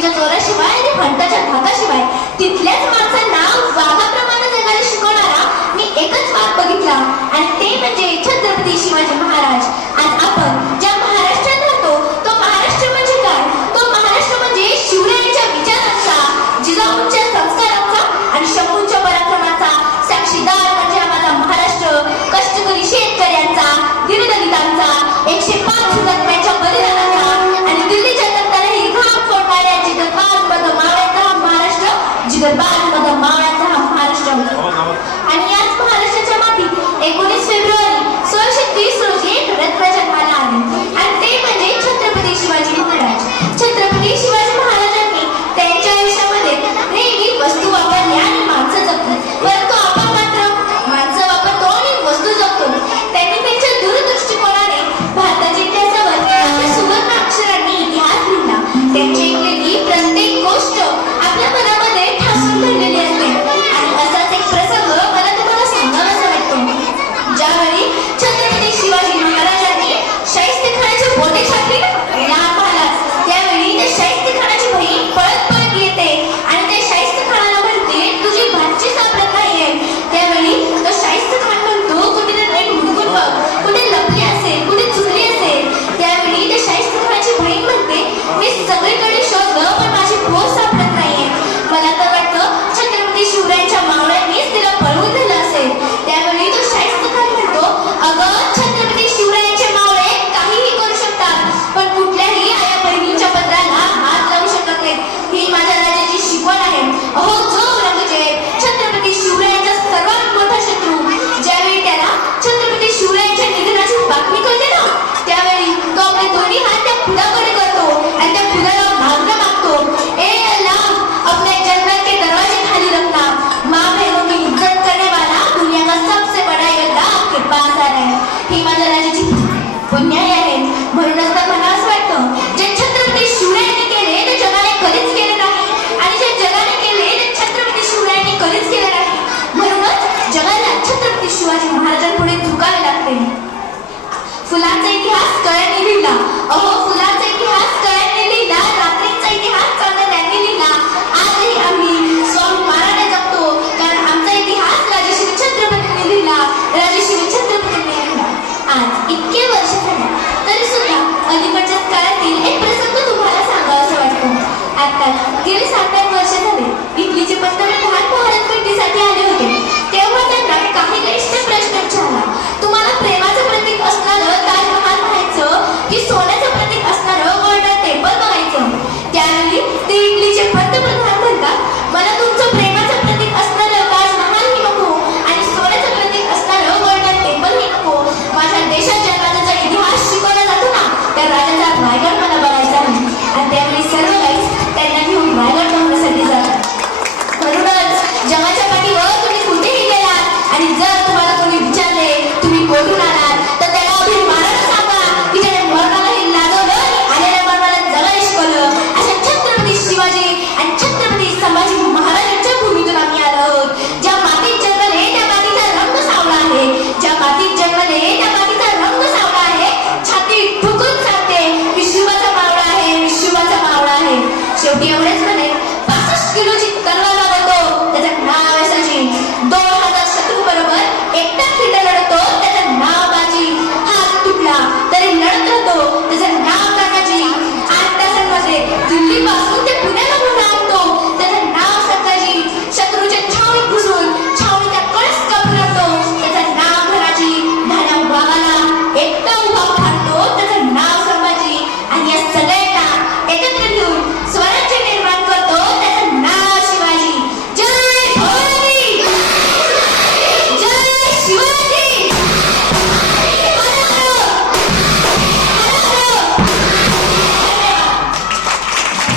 सुरीच्या जोराशिवाय आणि फंटाच्या धाकाशिवाय तिथल्याच माणसांना वाघाप्रमाणे जगायला शिकवणारा मी एकच वाघ बघितला, आणि ते म्हणजे छत्रपती शिवाजी महाराज. आज आपण ज्या महाराष्ट्रात राहतो तो महाराष्ट्र म्हणजे काय? तो महाराष्ट्र म्हणजे शिवरायांच्या विचारांचा, जिजाऊंच्या संस्कारांचा आणि शंभूंच्या पराक्रमाचा साक्षीदार म्हणजे माझा महाराष्ट्र. कष्टकरी शेतकऱ्यांचा, दीनदलितांचा, 105 हुतात्म्यांच्या बलिदानाचा आणि दिल्लीच्या तख्तालाही घाम फोडणाऱ्या जिगरबाज मावळ्यांचा हा महाराष्ट्र, जिगरबाज मावळ्यांचा हा महाराष्ट्र. आणि याच महाराष्ट्राच्या मातीत 19 फेब्रुवारी 1630 रोजी एक रत्न जन्माला आले, आणि ते म्हणजे छत्रपती शिवाजी महाराज. छत्रपती शिवाजी महाराजांनी त्यांच्या आयुष्यामध्ये नेहमी वस्तू वापरल्या आणि माणसं जपली, परंतु आपण मात्र माणसं वापरतो आणि वस्तू जपतो. त्यांनी त्यांच्या दूरदृष्टिकोनाने भारताच्या इतिहासावर आपल्या सुवर्ण अक्षरांनी इतिहास लिहिला. त्यांची ऐकलेली प्रत्येक गोष्ट आपल्या मनामध्ये ठासून ठेवलेली असते. आणि असाच एक प्रसंग मला तुम्हाला सांगावासा वाटतो. ज्यावेळी छत्रपती शिवाजी महाराजांनी शाहिस्तेखानाची बोटे छाटली लहान महाराज, त्यावेळी त्या शाहिस्तेखानाची बहीण पळत पळत येते आणि त्या शाहिस्तेखानाला म्हणते, तुझी भाची सापडत नाहीये. त्यावेळी तो शाहिस्तेखान म्हणतो, कुठेतरी हुडकून बघ, कुठे लपली असेल, कुठे चुकली असेल. त्यावेळी त्या शाहिस्तेखानाची बहीण म्हणते, मी सगळीकडे शोधलं पण माझी पोच सापडत नाहीये. मला तर वाटतं छत्रपती शिवरायांच्या मावळ्यांनीच तिला पळवून दिलं असेल. त्यावेळी तो शाहिस्तेखान म्हणतो, अगं छत्रपती शिवरायांचे मावळे काहीही करू शकतात, पण कुठल्याही आया बहिणींच्या पत्राला हात लावू शकत नाहीत. ही माझ्या राजाची शिकवण आहे. अहो जो औरंगजेब छत्रपती शिवरायांचा सर्वात मोठा शत्रू, ज्यावेळी त्याला छत्रपती शिवरायांच्या निधनाची बातमी कळते ना, त्यावेळी तो आपले दोन्ही हात त्या फुलाकडे करतो आणि त्या फुलाला मागणं मागतो, ए अल्लाह अपने जन्नत के दरवाजे खाली रखना, माँ बहनों की इज्जत करने वाला दुनिया का सबसे बड़ा योद्धा आपके पास आ रहा है. ही माझ्या राजाची पुण्याई आहे. म्हणूनच तर मला असं वाटतं, जे छत्रपती शिवरायांनी केले ते जगाने कधीच केले नाही, आणि जे जगाने केले ते छत्रपती शिवरायांनी कधीच केले नाही. म्हणूनच जगाला छत्रपती शिवाजी महाराजांपुढे झुकावे लागते. फुलांचा इतिहास कळ्यांनी लिहिला, अहो फुलांचा इतिहास कळ्यांनी लिहिला, रात्रीचा इतिहास चांदण्यांनी लिहिला. आजही आम्ही स्वाभिमानाने जगतो, कारण आमचा इतिहास राजश्री छत्रपतींनी लिहिला, राजश्री छत्रपतींनी लिहिला. आज इतके वर्ष झाले तरी सुद्धा अलीकडच्याच काळातील एक प्रसंग तुम्हाला सांगावासा वाटतो. आत्ताच गेली 7-8 वर्ष झाले इटलीचे पंतप्रधान भारत भेटीसाठी आले होते. तेव्हा त्यांना काही क्लिष्ट प्रश्न विचारला, तुम्हाला प्रेमाचं प्रतीक असणारं ताजमहाल पाहायचं की सोन्याचं प्रतीक असणारं गोल्डन टेम्पल बघायचं? त्यावेळी ते इटलीचे पंतप्रधान म्हणतात, मला तुमचं प्रेमाचं प्रतीक असणारं ताजमहालही नको आणि सोन्याचं प्रतीक असणारं गोल्डन टेम्पलही नको. माझ्या देशाच्या राजाचा इतिहास शिकवला जातो ना, त्या राजाचा रायगड मला बघायचा नाही. आणि त्यावेळी सर्व काही त्यांना घेऊन रायगड बघण्यासाठी जातात. म्हणूनच जगाच्या पाठीवर तुम्ही कुठेही गेलात आणि जर तुम्हाला कोणी विचारले तुम्ही कोठून आलात, तर त्याला अभिमानाने सांगा की ज्याने मरणालाही लाजवलं आणि आलेल्या मरणाला जगायला शिकवलं. अशा छत्रपती शिवाजी आणि छत्रपती संभाजी महाराजांच्या भूमीतून आम्ही आलो आहोत. ज्या मातीत जन्मले त्या मातीचा रंग सावळा आहे, ज्या मातीत जन्मले त्या मातीचा रंग सावळा आहे. छाती ठोकून सांगते, विश्वाचा मावळा आहे, विश्वाचा मावळा आहे. शेवटी एवढेच म्हणे, 65 किलोची तलवार